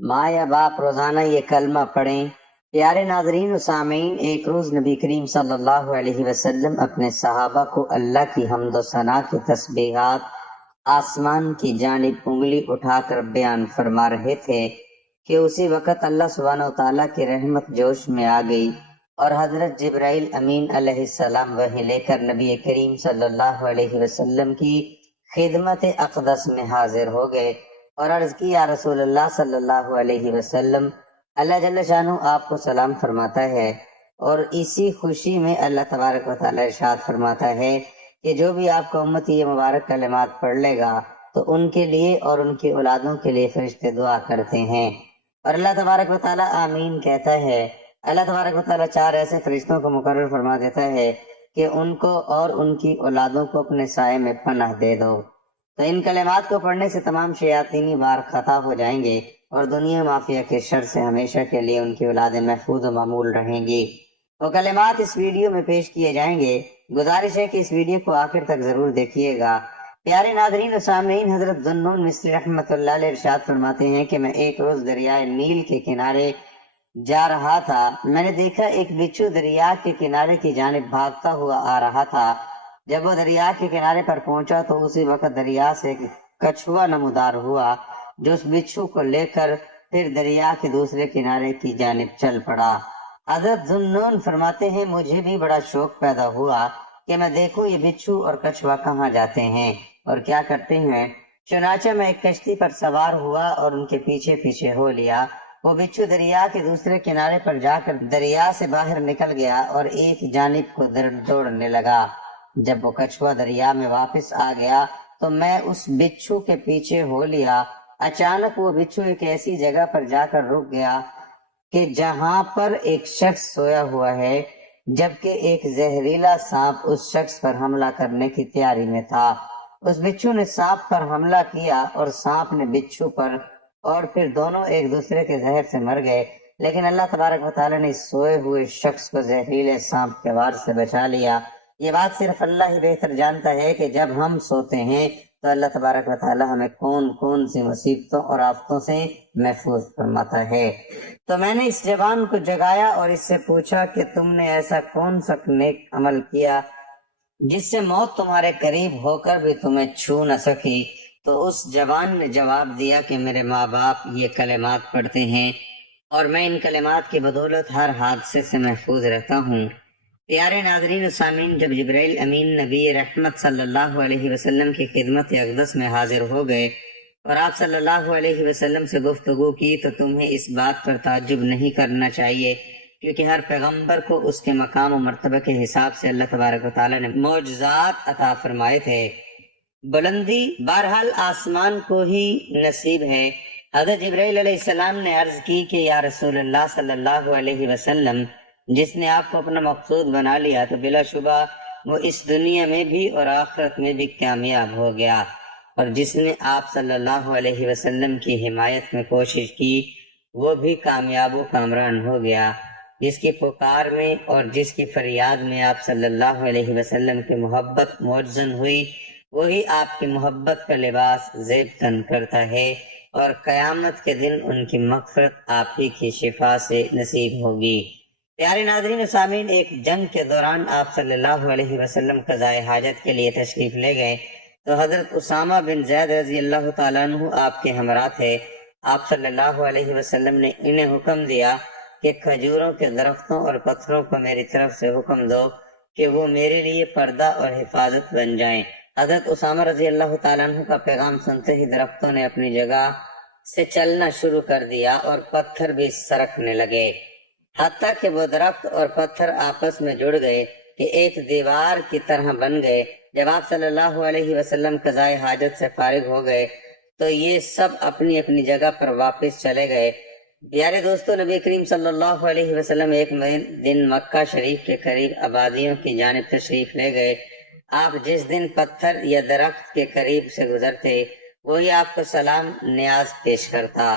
ماں یا باپ روزانہ یہ کلمہ پڑھیں۔ پیارے ناظرین و سامعین، ایک روز نبی کریم صلی اللہ علیہ وسلم اپنے صحابہ کو اللہ کی حمد و ثنا کی تسبیحات آسمان کی جانب انگلی اٹھا کر بیان فرما رہے تھے کہ اسی وقت اللہ سبحانہ و تعالیٰ کی رحمت جوش میں آ گئی اور حضرت جبرائیل امین علیہ السلام وحی لے کر نبی کریم صلی اللہ علیہ وسلم کی خدمت اقدس میں حاضر ہو گئے اور عرض کی، یا رسول اللہ صلی اللہ علیہ وسلم، اللہ جل شانہ آپ کو سلام فرماتا ہے، اور اسی خوشی میں اللہ تبارک و تعالیٰ ارشاد فرماتا ہے کہ جو بھی آپ کا امتی یہ مبارک کلمات پڑھ لے گا تو ان کے لیے اور ان کی اولادوں کے لیے فرشتے دعا کرتے ہیں، اور اللہ تبارک و تعالیٰ آمین کہتا ہے۔ اللہ تبارک و تعالیٰ 4 ایسے فرشتوں کو مقرر فرما دیتا ہے کہ ان کو اور ان کی اولادوں کو اپنے سائے میں پناہ دے دو۔ تو ان کلمات کو پڑھنے سے تمام شیاطینی بار خطا ہو جائیں گے اور دنیا مافیا کے شر سے ہمیشہ کے لیے ان کی اولادیں محفوظ و معمول رہیں گی۔ وہ کلمات اس ویڈیو میں پیش کیے جائیں گے، گزارش ہے کہ اس ویڈیو کو آخر تک ضرور دیکھیے گا۔ پیارے ناظرین و سامعین، حضرت ذوالنون مصری رحمۃ اللہ علیہ ارشاد فرماتے ہیں کہ میں ایک روز دریائے نیل کے کنارے جا رہا تھا، میں نے دیکھا ایک بچھو دریا کے کنارے کی جانب بھاگتا ہوا آ رہا تھا۔ جب وہ دریا کے کنارے پر پہنچا تو اسی وقت دریا سے ایک کچھوا نمودار ہوا جو اس بچھو کو لے کر پھر دریا کے دوسرے کنارے کی جانب چل پڑا۔ حضرت ذوالنون فرماتے ہیں مجھے بھی بڑا شوق پیدا ہوا کہ میں دیکھوں یہ بچھو اور کچھوا کہاں جاتے ہیں اور کیا کرتے ہیں۔ چنانچہ میں ایک کشتی پر سوار ہوا اور ان کے پیچھے پیچھے ہو لیا۔ وہ بچھو دریا کے دوسرے کنارے پر جا کر دریا سے باہر نکل گیا اور ایک جانب کو دوڑنے لگا۔ جب وہ کچھوا دریا میں واپس آ گیا تو میں اس بچھو کے پیچھے ہو لیا۔ اچانک وہ بچھو ایک ایسی جگہ پر جا کر رک گیا کہ جہاں پر ایک شخص سویا ہوا ہے، جبکہ ایک زہریلا سانپ اس شخص پر حملہ کرنے کی تیاری میں تھا۔ اس بچھو نے سانپ پر حملہ کیا اور سانپ نے بچھو پر، اور پھر دونوں ایک دوسرے کے زہر سے مر گئے، لیکن اللہ تبارک و تعالیٰ نے اس سوئے ہوئے شخص کو زہریلے سانپ کے وار سے بچا لیا۔ یہ بات صرف اللہ ہی بہتر جانتا ہے کہ جب ہم سوتے ہیں تو اللہ تبارک و تعالیٰ ہمیں کون کون سی مصیبتوں اور آفتوں سے محفوظ فرماتا ہے۔ تو میں نے اس جوان کو جگایا اور اس سے پوچھا کہ تم نے ایسا کون سا نیک عمل کیا جس سے موت تمہارے قریب ہو کر بھی تمہیں چھو نہ سکی؟ تو اس جوان نے جواب دیا کہ میرے ماں باپ یہ کلمات پڑھتے ہیں اور میں ان کلمات کی بدولت ہر حادثے سے محفوظ رہتا ہوں۔ پیارے ناظرین و سامعین، جب جبرائیل امین نبی رحمت صلی اللہ علیہ وسلم کی خدمت اقدس میں حاضر ہو گئے اور آپ صلی اللہ علیہ وسلم سے گفتگو کی تو تمہیں اس بات پر تعجب نہیں کرنا چاہیے، کیونکہ ہر پیغمبر کو اس کے مقام و مرتبہ کے حساب سے اللہ تبارک و تعالیٰ نے معجزات عطا فرمائے تھے۔ بلندی بہرحال آسمان کو ہی نصیب ہے۔ حضرت جبرائیل علیہ السلام نے عرض کی کہ یا رسول اللہ صلی اللہ علیہ وسلم، جس نے آپ کو اپنا مقصود بنا لیا تو بلا شبہ وہ اس دنیا میں بھی اور آخرت میں بھی کامیاب ہو گیا، اور جس نے آپ صلی اللہ علیہ وسلم کی حمایت میں کوشش کی وہ بھی کامیاب و کامران ہو گیا۔ جس کی پکار میں اور جس کی فریاد میں آپ صلی اللہ علیہ وسلم کی محبت معزن ہوئی، وہی آپ کی محبت کا لباس زیب تن کرتا ہے، اور قیامت کے دن ان کی مغفرت آپ ہی کی شفا سے نصیب ہوگی۔ پیارے ناظرین و سامعین، ایک جنگ کے دوران آپ صلی اللہ علیہ وسلم قضائے حاجت کے لیے تشریف لے گئے تو حضرت اسامہ بن زید رضی اللہ تعالیٰ عنہ آپ کے ہمراہ تھے۔ آپ صلی اللہ علیہ وسلم نے انہیں حکم دیا کہ کھجوروں کے درختوں اور پتھروں کو میری طرف سے حکم دو کہ وہ میرے لیے پردہ اور حفاظت بن جائیں۔ حضرت اسامہ رضی اللہ تعالیٰ عنہ کا پیغام سنتے ہی درختوں نے اپنی جگہ سے چلنا شروع کر دیا اور پتھر بھی سرکنے لگے، حتیٰ کہ وہ درخت اور پتھر آپس میں جڑ گئے کہ ایک دیوار کی طرح بن گئے۔ جب آپ صلی اللہ علیہ وسلم قضائے حاجت سے فارغ ہو گئے تو یہ سب اپنی اپنی جگہ پر واپس چلے گئے۔ پیارے دوستو، نبی کریم صلی اللہ علیہ وسلم ایک دن مکہ شریف کے قریب آبادیوں کی جانب تشریف لے گئے۔ آپ جس دن پتھر یا درخت کے قریب سے گزرتے وہی آپ کو سلام نیاز پیش کرتا۔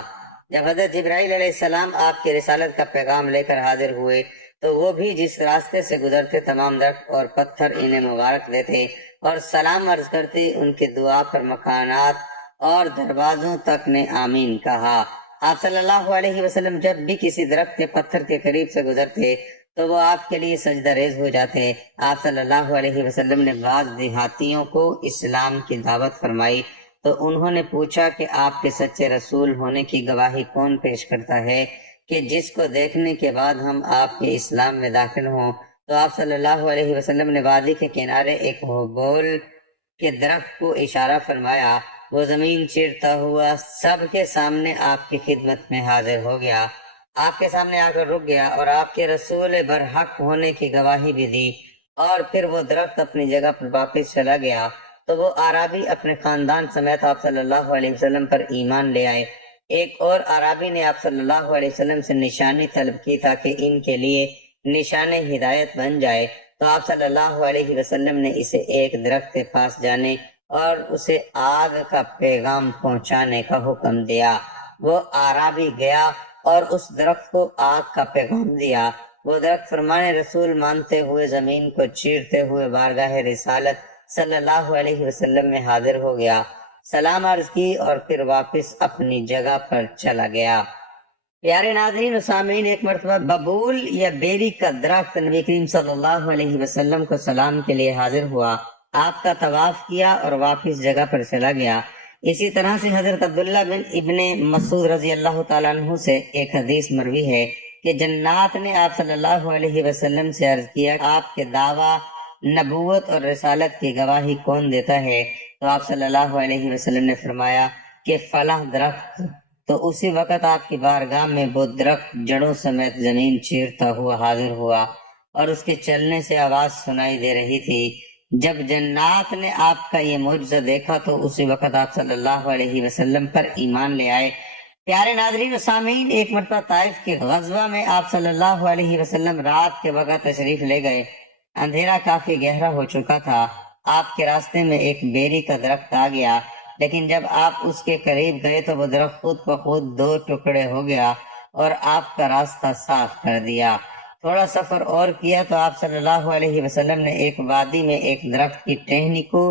جب حضرت جبرائیل علیہ السلام آپ کی رسالت کا پیغام لے کر حاضر ہوئے تو وہ بھی جس راستے سے گزرتے تمام درخت اور پتھر انہیں مبارک دیتے اور سلام عرض کرتے، ان کی دعا پر مکانات اور دروازوں تک نے آمین کہا۔ آپ صلی اللہ علیہ وسلم جب بھی کسی درخت کے پتھر کے قریب سے گزرتے تو وہ آپ کے لیے سجدہ ریز ہو جاتے۔ آپ صلی اللہ علیہ وسلم نے بعض دیہاتیوں کو اسلام کی دعوت فرمائی تو انہوں نے پوچھا کہ آپ کے سچے رسول ہونے کی گواہی کون پیش کرتا ہے کہ جس کو دیکھنے کے بعد ہم آپ کے اسلام میں داخل ہوں؟ تو آپ صلی اللہ علیہ وسلم نے وادی کے کنارے ایک بول کے درخت کو اشارہ فرمایا۔ وہ زمین چیرتا ہوا سب کے سامنے آپ کی خدمت میں حاضر ہو گیا، آپ کے سامنے آ کر رک گیا اور آپ کے رسول برحق ہونے کی گواہی بھی دی، اور پھر وہ درخت اپنی جگہ پر واپس چلا گیا۔ تو وہ اعرابی اپنے خاندان سمیت آپ صلی اللہ علیہ وسلم پر ایمان لے آئے۔ ایک اور اعرابی نے آپ صلی اللہ علیہ وسلم سے نشانی طلب کی تاکہ ان کے لیے نشان ہدایت بن جائے، تو آپ صلی اللہ علیہ وسلم نے اسے ایک درخت کے پاس جانے اور اسے آگ کا پیغام پہنچانے کا حکم دیا۔ وہ اعرابی گیا اور اس درخت کو آگ کا پیغام دیا۔ وہ درخت فرمان رسول مانتے ہوئے زمین کو چیرتے ہوئے بارگاہ رسالت صلی اللہ علیہ وسلم میں حاضر ہو گیا، سلام عرض کی اور پھر واپس اپنی جگہ پر چلا گیا۔ پیارے ناظرین و سامعین، ایک مرتبہ ببول یا بیری کا درخت نبی کریم صلی اللہ علیہ وسلم کو سلام کے لیے حاضر ہوا، آپ کا طواف کیا اور واپس جگہ پر چلا گیا۔ اسی طرح سے حضرت عبداللہ بن ابن مسعود رضی اللہ تعالیٰ عنہ سے ایک حدیث مروی ہے کہ جنات نے آپ صلی اللہ علیہ وسلم سے عرض کیا، آپ کے دعویٰ نبوت اور رسالت کی گواہی کون دیتا ہے؟ تو آپ صلی اللہ علیہ وسلم نے فرمایا کہ فلاں درخت۔ تو اسی وقت آپ کی بارگاہ میں وہ درخت جڑوں سمیت زمین چیرتا ہوا حاضر ہوا اور اس کے چلنے سے آواز سنائی دے رہی تھی۔ جب جنات نے آپ کا یہ معجزہ دیکھا تو اسی وقت آپ صلی اللہ علیہ وسلم پر ایمان لے آئے۔ پیارے ناظرین و سامعین، ایک مرتبہ طائف کے غزوہ میں آپ صلی اللہ علیہ وسلم رات کے وقت تشریف لے گئے۔ اندھیرا کافی گہرا ہو چکا تھا۔ آپ کے راستے میں ایک بیری کا درخت آ گیا، لیکن جب آپ اس کے قریب گئے تو وہ درخت خود بخود دو ٹکڑے ہو گیا اور آپ کا راستہ صاف کر دیا۔ تھوڑا سفر اور کیا تو آپ صلی اللہ علیہ وسلم نے ایک وادی میں ایک درخت کی ٹہنی کو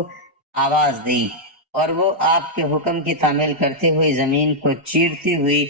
آواز دی اور وہ آپ کے حکم کی تعمیل کرتے ہوئی زمین کو چیرتی ہوئی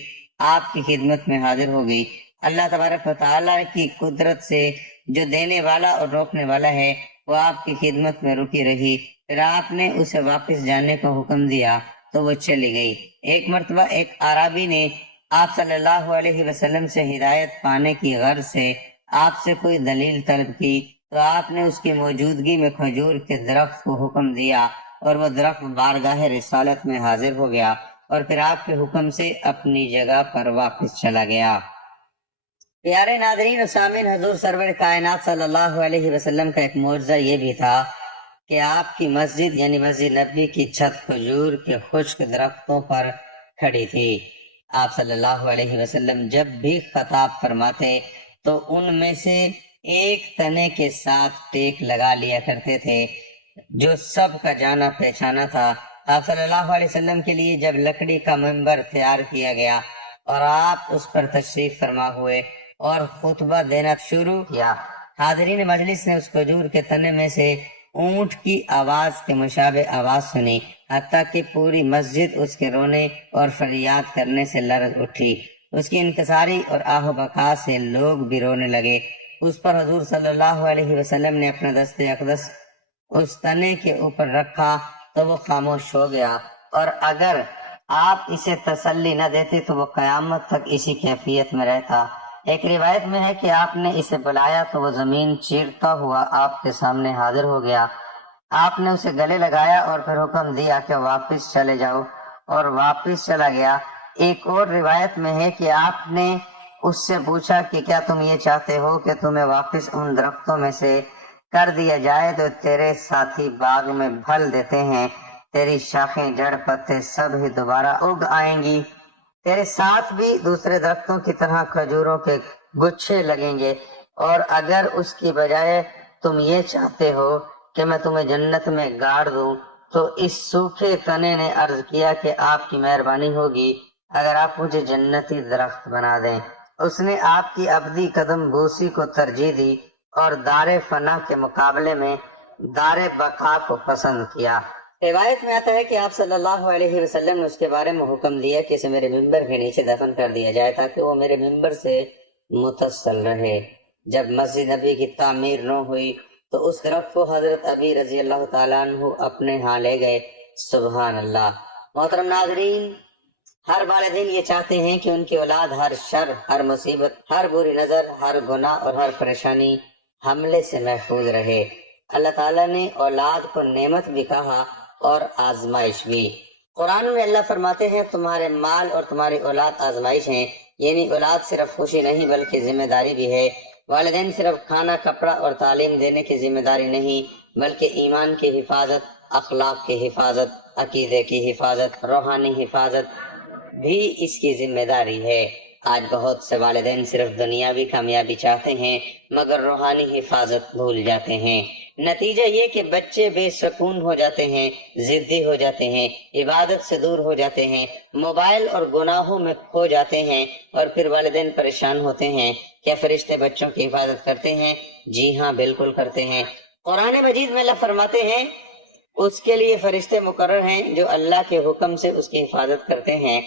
آپ کی خدمت میں حاضر ہو گئی۔ اللہ تبارک و تعالیٰ کی قدرت سے جو دینے والا اور روکنے والا ہے، وہ آپ کی خدمت میں رکی رہی، پھر آپ نے اسے واپس جانے کا حکم دیا تو وہ چلی گئی۔ ایک مرتبہ ایک اعرابی نے آپ صلی اللہ علیہ وسلم سے ہدایت پانے کی غرض سے آپ سے کوئی دلیل طلب کی تو آپ نے اس کی موجودگی میں کھجور کے درخت کو حکم دیا اور وہ درخت بارگاہ رسالت میں حاضر ہو گیا اور پھر آپ کے حکم سے اپنی جگہ پر واپس چلا گیا۔ پیارے ناظرین و سامعین، حضور سرور کائنات صلی اللہ علیہ وسلم کا ایک معجزہ یہ بھی تھا کہ آپ کی مسجد یعنی مسجد نبوی کی چھت کھجور کے خشک درختوں پر کھڑی تھی۔ آپ صلی اللہ علیہ وسلم جب بھی خطاب فرماتے تو ان میں سے ایک تنے کے ساتھ ٹیک لگا لیا کرتے تھے جو سب کا جانا پہچانا تھا۔ آپ صلی اللہ علیہ وسلم کے لیے جب لکڑی کا منبر تیار کیا گیا اور آپ اس پر تشریف فرما ہوئے اور خطبہ دینا شروع کیا، حاضرین مجلس نے اس کھجور کے تنے میں سے اونٹ کی آواز کے مشابہ آواز سنی، حتیٰ کہ پوری مسجد اس کے رونے اور فریاد کرنے سے لرز اٹھی۔ اس کی انکساری اور آہ و بکا سے لوگ بھی رونے لگے۔ اس پر حضور صلی اللہ علیہ وسلم نے اپنا دست اقدس اس تنے کے اوپر رکھا تو وہ خاموش ہو گیا، اور اگر آپ اسے تسلی نہ دیتے تو وہ قیامت تک اسی کیفیت میں رہتا۔ ایک روایت میں ہے کہ آپ نے اسے بلایا تو وہ زمین چیرتا ہوا آپ کے سامنے حاضر ہو گیا۔ آپ نے اسے گلے لگایا اور پھر حکم دیا کہ واپس چلے جاؤ، اور واپس چلا گیا۔ ایک اور روایت میں ہے کہ آپ نے اس سے پوچھا کہ کیا تم یہ چاہتے ہو کہ تمہیں واپس ان درختوں میں سے کر دیا جائے جو تیرے ساتھی باغ میں پھل دیتے ہیں؟ تیری شاخیں، جڑ، پتے سب ہی دوبارہ اگ آئیں گی، تیرے ساتھ بھی دوسرے درختوں کی طرح کھجوروں کے گچھے لگیں گے، اور اگر اس کی بجائے تم یہ چاہتے ہو کہ میں تمہیں جنت میں گاڑ دوں، تو اس سوکھے تنے نے عرض کیا کہ آپ کی مہربانی ہوگی اگر آپ مجھے جنتی درخت بنا دیں۔ اس نے آپ کی ابدی قدم بوسی کو ترجیح دی اور دار فنا کے مقابلے میں دار بقا کو پسند کیا۔ روایت میں آتا ہے کہ آپ صلی اللہ علیہ وسلم نے اس کے بارے میں حکم دیا کہ اسے میرے ممبر کے نیچے دفن کر دیا جائے تاکہ وہ میرے ممبر سے متصل رہے۔ جب مسجد نبی کی تعمیر نہ ہوئی تو اس درخت کو حضرت ابی رضی اللہ تعالیٰ عنہ اپنے ہاں لے گئے۔ سبحان اللہ۔ محترم ناظرین، ہر والدین یہ چاہتے ہیں کہ ان کی اولاد ہر شر، ہر مصیبت، ہر بری نظر، ہر گناہ اور ہر پریشانی حملے سے محفوظ رہے۔ اللہ تعالیٰ نے اولاد کو نعمت بھی کہا اور آزمائش بھی۔ قرآن میں اللہ فرماتے ہیں تمہارے مال اور تمہاری اولاد آزمائش ہیں، یعنی اولاد صرف خوشی نہیں بلکہ ذمہ داری بھی ہے۔ والدین صرف کھانا، کپڑا اور تعلیم دینے کی ذمہ داری نہیں بلکہ ایمان کی حفاظت، اخلاق کی حفاظت، عقیدے کی حفاظت، روحانی حفاظت بھی اس کی ذمہ داری ہے۔ آج بہت سے والدین صرف دنیاوی کامیابی چاہتے ہیں مگر روحانی حفاظت بھول جاتے ہیں۔ نتیجہ یہ کہ بچے بے سکون ہو جاتے ہیں، ضدی ہو جاتے ہیں، عبادت سے دور ہو جاتے ہیں، موبائل اور گناہوں میں کھو جاتے ہیں، اور پھر والدین پریشان ہوتے ہیں۔ کیا فرشتے بچوں کی حفاظت کرتے ہیں؟ جی ہاں، بالکل کرتے ہیں۔ قرآن مجید میں اللہ فرماتے ہیں اس کے لیے فرشتے مقرر ہیں جو اللہ کے حکم سے اس کی حفاظت کرتے ہیں۔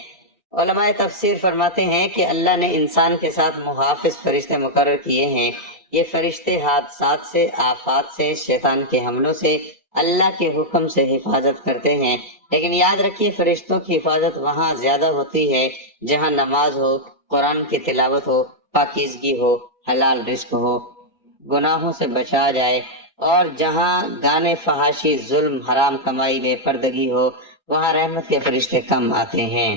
علماء تفسیر فرماتے ہیں کہ اللہ نے انسان کے ساتھ محافظ فرشتے مقرر کیے ہیں۔ یہ فرشتے حادثات سے، آفات سے، شیطان کے حملوں سے اللہ کے حکم سے حفاظت کرتے ہیں۔ لیکن یاد رکھیے فرشتوں کی حفاظت وہاں زیادہ ہوتی ہے جہاں نماز ہو، قرآن کی تلاوت ہو، پاکیزگی ہو، حلال رزق ہو، گناہوں سے بچا جائے، اور جہاں گانے، فحاشی، ظلم، حرام کمائی، بے پردگی ہو، وہاں رحمت کے فرشتے کم آتے ہیں۔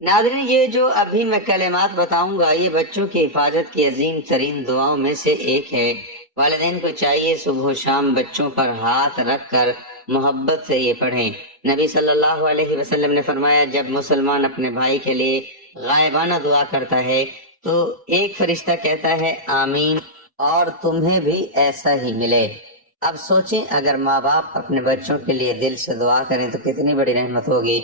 ناظرین، یہ جو ابھی میں کلمات بتاؤں گا یہ بچوں کی حفاظت کی عظیم ترین دعاؤں میں سے ایک ہے۔ والدین کو چاہیے صبح و شام بچوں پر ہاتھ رکھ کر محبت سے یہ پڑھیں۔ نبی صلی اللہ علیہ وسلم نے فرمایا جب مسلمان اپنے بھائی کے لیے غائبانہ دعا کرتا ہے تو ایک فرشتہ کہتا ہے آمین، اور تمہیں بھی ایسا ہی ملے۔ اب سوچیں اگر ماں باپ اپنے بچوں کے لیے دل سے دعا کریں تو کتنی بڑی رحمت ہوگی۔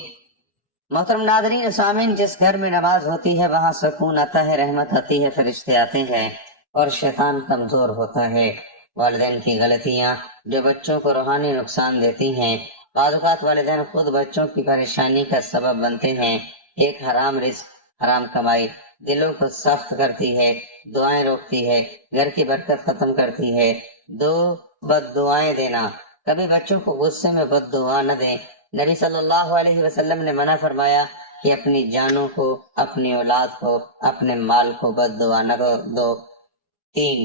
محترم ناظرین سامعین، جس گھر میں نماز ہوتی ہے وہاں سکون آتا ہے، رحمت آتی ہے، فرشتے آتے ہیں اور شیطان کمزور ہوتا ہے۔ والدین کی غلطیاں جو بچوں کو روحانی نقصان دیتی ہیں، بعض اوقات والدین خود بچوں کی پریشانی کا سبب بنتے ہیں۔ ایک حرام رزق، حرام کمائی دلوں کو سخت کرتی ہے، دعائیں روکتی ہے، گھر کی برکت ختم کرتی ہے۔ دو، بد دعائیں دینا۔ کبھی بچوں کو غصے میں بد دعا نہ دیں۔ نبی صلی اللہ علیہ وسلم نے منع فرمایا کہ اپنی جانوں کو، اپنی اولاد کو، اپنے مال کو بد دعا نہ دو۔ 3،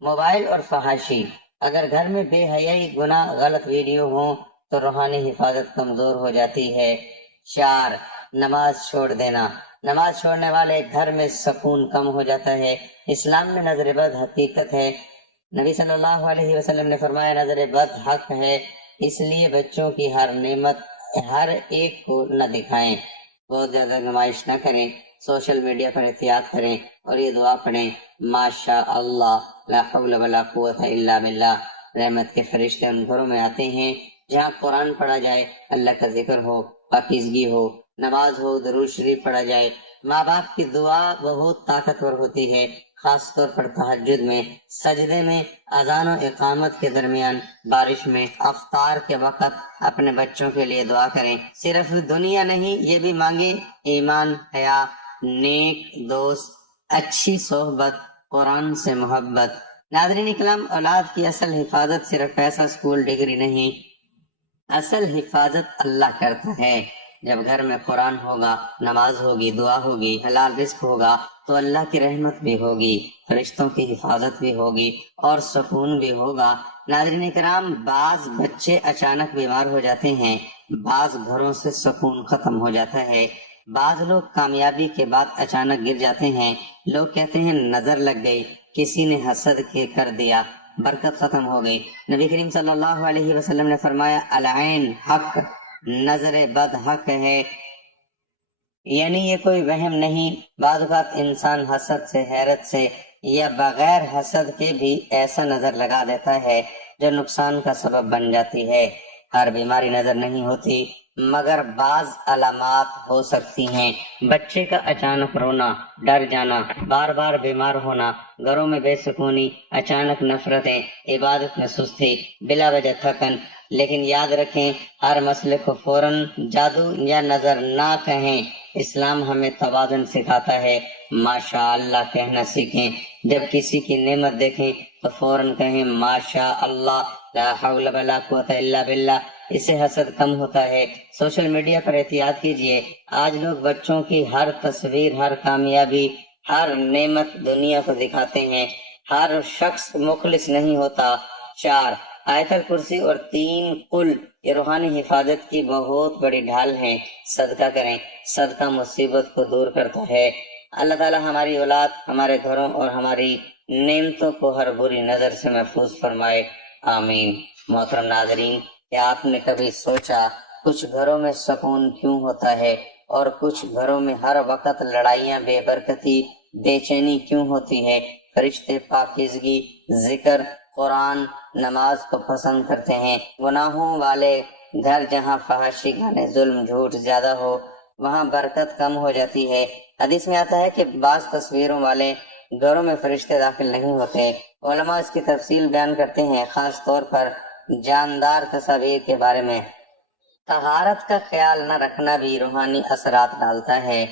موبائل اور فحاشی۔ اگر گھر میں بے حیائی، گناہ، غلط ویڈیو ہوں تو روحانی حفاظت کمزور ہو جاتی ہے۔ 4، نماز چھوڑ دینا۔ نماز چھوڑنے والے گھر میں سکون کم ہو جاتا ہے۔ اسلام میں نظر بد حقیقت ہے۔ نبی صلی اللہ علیہ وسلم نے فرمایا نظر بد حق ہے، اس لیے بچوں کی ہر نعمت ہر ایک کو نہ دکھائیں، بہت زیادہ نمائش نہ کریں، سوشل میڈیا پر احتیاط کریں اور یہ دعا پڑھیں ماشاء اللہ لا حول ولا قوت الا باللہ۔ رحمت کے فرشتے ان گھروں میں آتے ہیں جہاں قرآن پڑھا جائے، اللہ کا ذکر ہو، پاکیزگی ہو، نماز ہو، درود شریف پڑھا جائے۔ ماں باپ کی دعا بہت طاقتور ہوتی ہے، خاص طور پر تہجد میں، سجدے میں، اذان و اقامت کے درمیان، بارش میں، افطار کے وقت اپنے بچوں کے لیے دعا کریں۔ صرف دنیا نہیں، یہ بھی مانگے ایمان، حیا، نیک دوست، اچھی صحبت، قرآن سے محبت۔ ناظرین اکرام، اولاد کی اصل حفاظت صرف پیسہ، اسکول، ڈگری نہیں، اصل حفاظت اللہ کرتا ہے۔ جب گھر میں قرآن ہوگا، نماز ہوگی، دعا ہوگی، حلال رزق ہوگا تو اللہ کی رحمت بھی ہوگی، فرشتوں کی حفاظت بھی ہوگی اور سکون بھی ہوگا۔ ناظرین کرام، بعض بچے اچانک بیمار ہو جاتے ہیں، بعض گھروں سے سکون ختم ہو جاتا ہے، بعض لوگ کامیابی کے بعد اچانک گر جاتے ہیں۔ لوگ کہتے ہیں نظر لگ گئی، کسی نے حسد کے کر دیا، برکت ختم ہو گئی۔ نبی کریم صلی اللہ علیہ وسلم نے فرمایا العین حق، نظر بد حق ہے، یعنی یہ کوئی وہم نہیں۔ بعض اوقات انسان حسد سے، حیرت سے یا بغیر حسد کے بھی ایسا نظر لگا دیتا ہے جو نقصان کا سبب بن جاتی ہے۔ ہر بیماری نظر نہیں ہوتی، مگر بعض علامات ہو سکتی ہیں: بچے کا اچانک رونا، ڈر جانا، بار بار بیمار ہونا، گھروں میں بے سکونی، اچانک نفرتیں، عبادت میں سستی، بلا وجہ تھکن۔ لیکن یاد رکھیں، ہر مسئلے کو فوراً جادو یا نظر نہ کہیں۔ اسلام ہمیں توازن سکھاتا ہے۔ ماشاء اللہ کہنا سیکھیں۔ جب کسی کی نعمت دیکھیں تو فوراً کہیں ماشاء اللہ، لا حول ولا قوت الا باللہ۔ اس سے حسد کم ہوتا ہے۔ سوشل میڈیا پر احتیاط کیجیے۔ آج لوگ بچوں کی ہر تصویر، ہر کامیابی، ہر نعمت دنیا کو دکھاتے ہیں۔ ہر شخص مخلص نہیں ہوتا۔ 4 آیت الکرسی اور 3 قل یہ روحانی حفاظت کی بہت بڑی ڈھال ہیں۔ صدقہ کریں۔ صدقہ مصیبت کو دور کرتا ہے۔ اللہ تعالی ہماری اولاد، ہمارے گھروں اور ہماری نعمتوں کو ہر بری نظر سے محفوظ فرمائے، آمین۔ محترم ناظرین، کیا آپ نے کبھی سوچا کچھ گھروں میں سکون کیوں ہوتا ہے اور کچھ گھروں میں ہر وقت لڑائیاں، بے برکتی، بے چینی کیوں ہوتی ہے؟ فرشتے پاکیزگی، ذکر، قرآن، نماز کو پسند کرتے ہیں۔ گناہوں والے گھر جہاں فحاشی، گانے، ظلم، جھوٹ زیادہ ہو، وہاں برکت کم ہو جاتی ہے۔ حدیث میں آتا ہے کہ بعض تصویروں والے گھروں میں فرشتے داخل نہیں ہوتے۔ علماء اس کی تفصیل بیان کرتے ہیں، خاص طور پر جاندار تصاویر کے بارے میں۔ طہارت کا خیال نہ رکھنا بھی روحانی اثرات ڈالتا ہے۔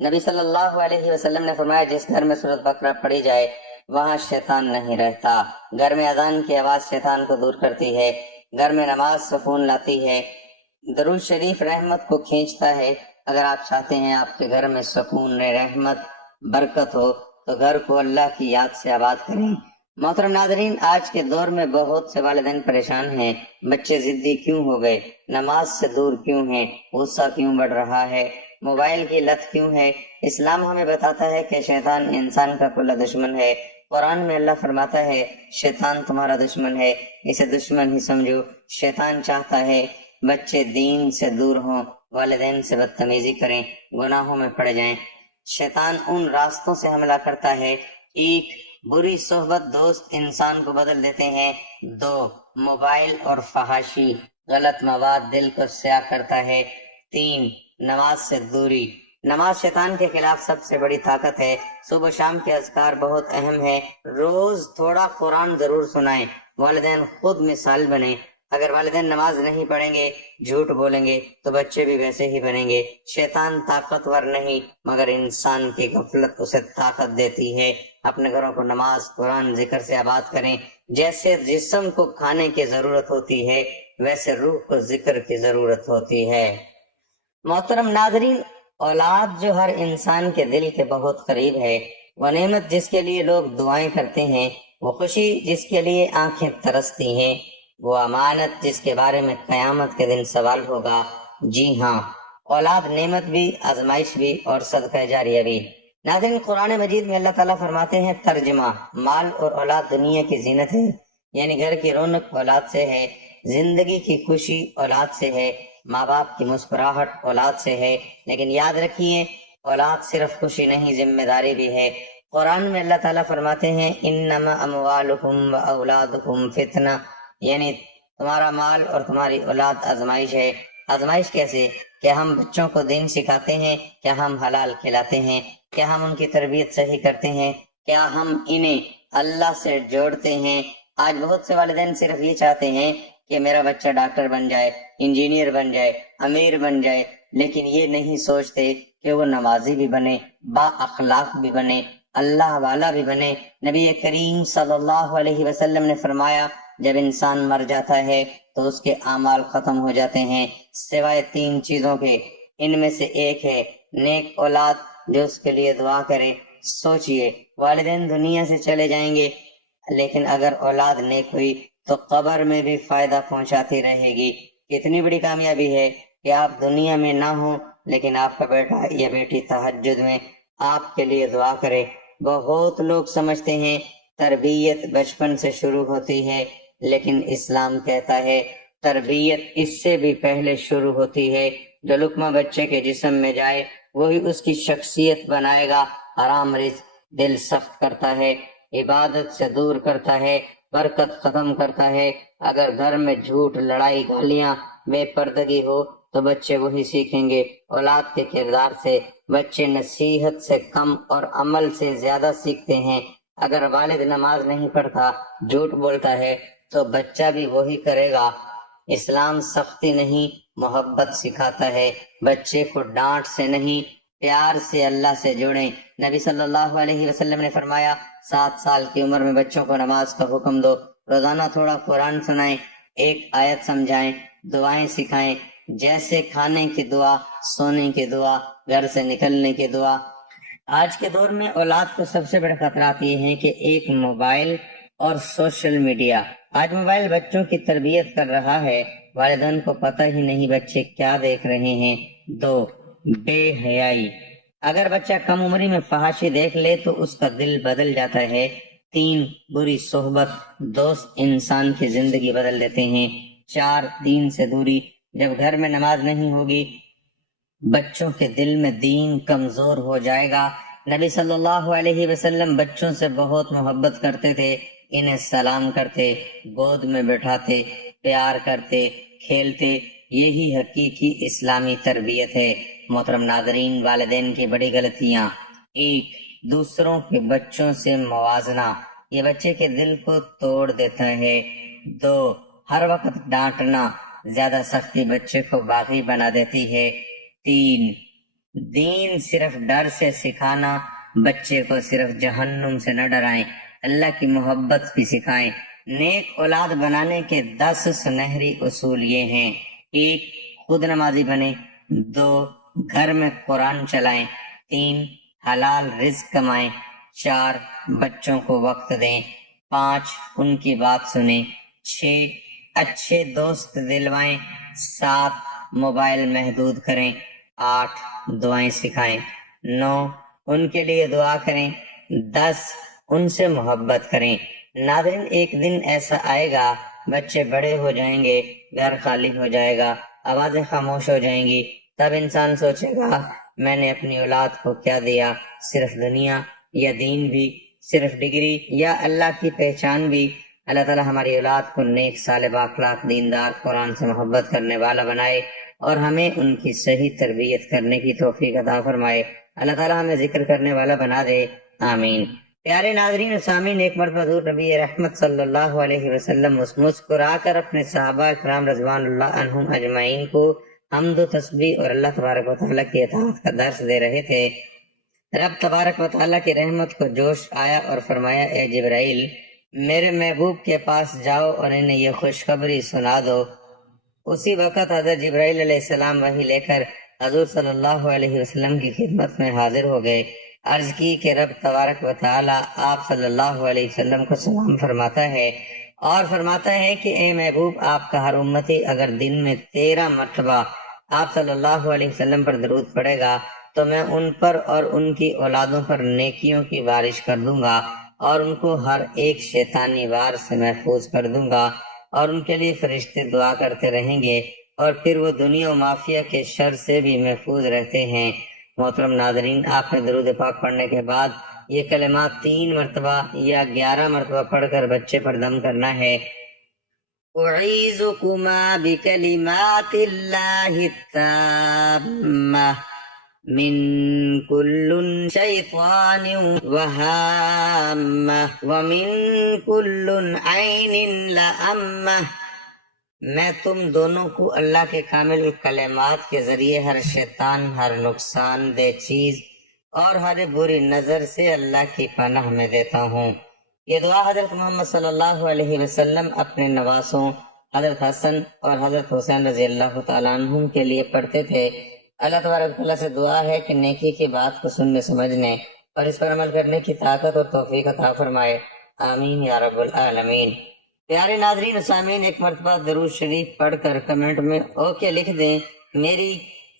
نبی صلی اللہ علیہ وسلم نے فرمایا، جس گھر میں سورۃ بقرہ پڑھی جائے وہاں شیطان نہیں رہتا۔ گھر میں اذان کی آواز شیطان کو دور کرتی ہے۔ گھر میں نماز سکون لاتی ہے۔ درود شریف رحمت کو کھینچتا ہے۔ اگر آپ چاہتے ہیں آپ کے گھر میں سکون، رحمت، برکت ہو تو گھر کو اللہ کی یاد سے آباد کریں۔ محترم ناظرین، آج کے دور میں بہت سے والدین پریشان ہیں۔ بچے ضدی کیوں ہو گئے؟ نماز سے دور کیوں ہیں؟ غصہ کیوں بڑھ رہا ہے؟ موبائل کی لت کیوں ہے؟ اسلام ہمیں بتاتا ہے کہ شیطان انسان کا کھلا دشمن ہے۔ قرآن میں اللہ فرماتا ہے، شیطان تمہارا دشمن ہے، اسے دشمن ہی سمجھو۔ شیطان چاہتا ہے بچے دین سے دور ہوں، والدین سے بدتمیزی کریں، گناہوں میں پڑ جائیں۔ شیطان ان راستوں سے حملہ کرتا ہے: 1 بری صحبت، دوست انسان کو بدل دیتے ہیں۔ 2 موبائل اور فحاشی، غلط مواد دل کو سیاہ کرتا ہے۔ 3 نماز سے دوری۔ نماز شیطان کے خلاف سب سے بڑی طاقت ہے۔ صبح و شام کے اذکار بہت اہم ہے۔ روز تھوڑا قرآن ضرور سنائیں۔ والدین خود مثال بنیں۔ اگر والدین نماز نہیں پڑھیں گے، جھوٹ بولیں گے، تو بچے بھی ویسے ہی بنیں گے۔ شیطان طاقتور نہیں، مگر انسان کی غفلت اسے طاقت دیتی ہے۔ اپنے گھروں کو نماز، قرآن، ذکر سے آباد کریں۔ جیسے جسم کو کھانے کی ضرورت ہوتی ہے، ویسے روح کو ذکر کی ضرورت ہوتی ہے۔ محترم ناظرین، اولاد جو ہر انسان کے دل کے بہت قریب ہے، وہ نعمت جس کے لیے لوگ دعائیں کرتے ہیں، وہ خوشی جس کے لیے آنکھیں ترستی ہیں، وہ امانت جس کے بارے میں قیامت کے دن سوال ہوگا۔ جی ہاں، اولاد نعمت بھی، آزمائش بھی اور صدقہ جاریہ بھی۔ ناظرین، قرآن مجید میں اللہ تعالیٰ فرماتے ہیں، ترجمہ: مال اور اولاد دنیا کی زینت ہے، یعنی گھر کی رونق اولاد سے ہے، زندگی کی خوشی اولاد سے ہے، ماں باپ کی مسکراہٹ اولاد سے ہے۔ لیکن یاد رکھیے، اولاد صرف خوشی نہیں، ذمہ داری بھی ہے۔ قرآن میں اللہ تعالیٰ فرماتے ہیں، انما اموالکم و اولادکم فتنہ، یعنی تمہارا مال اور تمہاری اولاد آزمائش ہے۔ آزمائش کیسے؟ کیا ہم بچوں کو دین سکھاتے ہیں؟ کیا ہم حلال کھلاتے ہیں؟ کیا ہم ان کی تربیت صحیح کرتے ہیں؟ کیا ہم انہیں اللہ سے جوڑتے ہیں؟ آج بہت سے والدین صرف یہ چاہتے ہیں کہ میرا بچہ ڈاکٹر بن جائے، انجینئر بن جائے، امیر بن جائے، لیکن یہ نہیں سوچتے کہ وہ نمازی بھی بنے، با اخلاق بھی بنے، اللہ والا بھی بنے۔ نبی کریم صلی اللہ علیہ وسلم نے فرمایا، جب انسان مر جاتا ہے تو اس کے اعمال ختم ہو جاتے ہیں سوائے 3 چیزوں کے۔ ان میں سے ایک ہے نیک اولاد جو اس کے لیے دعا کرے۔ سوچئے، والدین دنیا سے چلے جائیں گے، لیکن اگر اولاد نیک ہوئی تو قبر میں بھی فائدہ پہنچاتی رہے گی۔ کتنی بڑی کامیابی ہے کہ آپ دنیا میں نہ ہوں، لیکن آپ کا بیٹا یا بیٹی تہجد میں آپ کے لیے دعا کرے۔ بہت لوگ سمجھتے ہیں تربیت بچپن سے شروع ہوتی ہے، لیکن اسلام کہتا ہے تربیت اس سے بھی پہلے شروع ہوتی ہے۔ جو لقمہ بچے کے جسم میں جائے وہی اس کی شخصیت بنائے گا۔ حرام رزق دل سخت کرتا ہے، عبادت سے دور کرتا ہے، برکت ختم کرتا ہے۔ اگر گھر میں جھوٹ، لڑائی، گالیاں، بے پردگی ہو تو بچے وہی سیکھیں گے۔ اولاد کے کردار سے بچے نصیحت سے کم اور عمل سے زیادہ سیکھتے ہیں۔ اگر والد نماز نہیں پڑھتا، جھوٹ بولتا ہے، تو بچہ بھی وہی کرے گا۔ اسلام سختی نہیں، محبت سکھاتا ہے۔ بچے کو ڈانٹ سے نہیں، پیار سے اللہ سے جوڑیں۔ نبی صلی اللہ علیہ وسلم نے فرمایا، 7 سال کی عمر میں بچوں کو نماز کا حکم دو، روزانہ تھوڑا قرآن سنائیں، ایک آیت سمجھائیں، دعائیں سکھائیں، جیسے کھانے کی دعا، سونے کی دعا، گھر سے نکلنے کی دعا۔ آج کے دور میں اولاد کو سب سے بڑے خطرات یہ ہیں کہ ایک موبائل اور سوشل میڈیا۔ آج موبائل بچوں کی تربیت کر رہا ہے، والدین کو پتہ ہی نہیں بچے کیا دیکھ رہے ہیں۔ 2، بے حیائی۔ اگر بچہ کم عمری میں فحاشی دیکھ لے تو اس کا دل بدل جاتا ہے۔ 3، بری صحبت، دوست انسان کی زندگی بدل دیتے ہیں۔ 4، دین سے دوری۔ جب گھر میں نماز نہیں ہوگی، بچوں کے دل میں دین کمزور ہو جائے گا۔ نبی صلی اللہ علیہ وسلم بچوں سے بہت محبت کرتے تھے، انہیں سلام کرتے، گود میں بٹھاتے، پیار کرتے، کھیلتے۔ یہی حقیقی اسلامی تربیت ہے۔ محترم ناظرین، والدین کی بڑی غلطیاں۔ 1، دوسروں کے بچوں سے موازنہ، یہ بچے کے دل کو توڑ دیتا ہے۔ 2، ہر وقت ڈانٹنا، زیادہ سختی بچے کو باغی بنا دیتی ہے۔ 3، دین صرف ڈر سے سکھانا، بچے کو صرف جہنم سے نہ ڈرائیں، اللہ کی محبت بھی سکھائیں۔ نیک اولاد بنانے کے 10 سنہری اصول یہ ہیں۔ 1، خود نمازی بنیں۔ 2، گھر میں قرآن چلائیں۔ 3، حلال رزق کمائیں۔ 4، بچوں کو وقت دیں۔ 5، ان کی بات سنیں۔ 6، اچھے دوست دلوائیں۔ 7، موبائل محدود کریں۔ 8، دعائیں سکھائیں۔ 9، ان کے لیے دعا کریں۔ 10، ان سے محبت کریں۔ ناظرین، ایک دن ایسا آئے گا، بچے بڑے ہو جائیں گے، گھر خالی ہو جائے گا، آوازیں خاموش ہو جائیں گی، تب انسان سوچے گا میں نے اپنی اولاد کو کیا دیا؟ صرف دنیا یا دین بھی؟ صرف ڈگری یا اللہ کی پہچان بھی؟ اللہ تعالیٰ ہماری اولاد کو نیک، صالح، بااخلاق، دیندار، قرآن سے محبت کرنے والا بنائے اور ہمیں ان کی صحیح تربیت کرنے کی توفیق عطا فرمائے۔ اللہ تعالیٰ ہمیں ذکر کرنے والا بنا دے، آمین۔ پیارے ناظرین و سامعین، ایک مرتبہ حضور نبی رحمت صلی اللہ علیہ وسلم مسکرا کر اپنے صحابہ اکرام رضوان اللہ عنہم اجمعین کو حمد و تسبیح اور اللہ تبارک و تعالیٰ کی اطاعت کا درس دے رہے تھے۔ رب تبارک و تعالیٰ کی رحمت کو جوش آیا اور فرمایا، اے جبرائیل، میرے محبوب کے پاس جاؤ اور انہیں یہ خوشخبری سنا دو۔ اسی وقت حضرت جبرائیل علیہ السلام وحی لے کر حضور صلی اللہ علیہ وسلم کی خدمت میں حاضر ہو گئے۔ عرض کی کہ رب تبارک و تعالیٰ آپ صلی اللہ علیہ وسلم کو سلام فرماتا ہے اور فرماتا ہے کہ اے محبوب، آپ کا ہر امتی اگر دن میں 13 مرتبہ آپ صلی اللہ علیہ وسلم پر درود پڑے گا تو میں ان پر اور ان کی اولادوں پر نیکیوں کی بارش کر دوں گا اور ان کو ہر ایک شیطانی وار سے محفوظ کر دوں گا اور ان کے لیے فرشتے دعا کرتے رہیں گے اور پھر وہ دنیا و مافیا کے شر سے بھی محفوظ رہتے ہیں۔ محترم ناظرین، آپ نے درود پاک پڑھنے کے بعد یہ کلمات 3 مرتبہ یا 11 مرتبہ پڑھ کر بچے پر دم کرنا ہے۔ اعیذکما بکلمات اللہ التامہ من کل شیطان وہامہ ومن کل عین لامہ۔ میں تم دونوں کو اللہ کے کامل کلمات کے ذریعے ہر شیطان، ہر نقصان دہ چیز اور ہر بری نظر سے اللہ کی پناہ میں دیتا ہوں۔ یہ دعا حضرت محمد صلی اللہ علیہ وسلم اپنے نواسوں حضرت حسن اور حضرت حسین رضی اللہ تعالیٰ عنہم کے لیے پڑھتے تھے۔ اللہ تبارک تعالیٰ سے دعا ہے کہ نیکی کی بات کو سننے، سمجھنے اور اس پر عمل کرنے کی طاقت اور توفیق عطا فرمائے، آمین یا رب العالمین۔ پیارے ناظرین و سامعین، ایک مرتبہ درود شریف پڑھ کر کمنٹ میں اوکے لکھ دیں، میری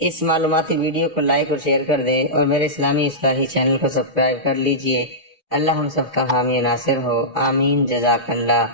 اس معلوماتی ویڈیو کو لائک اور شیئر کر دیں اور میرے اسلامی اصلاحی چینل کو سبسکرائب کر لیجئے۔ اللہ ہم سب کا حامی ناصر ہو، آمین، جزاک اللہ۔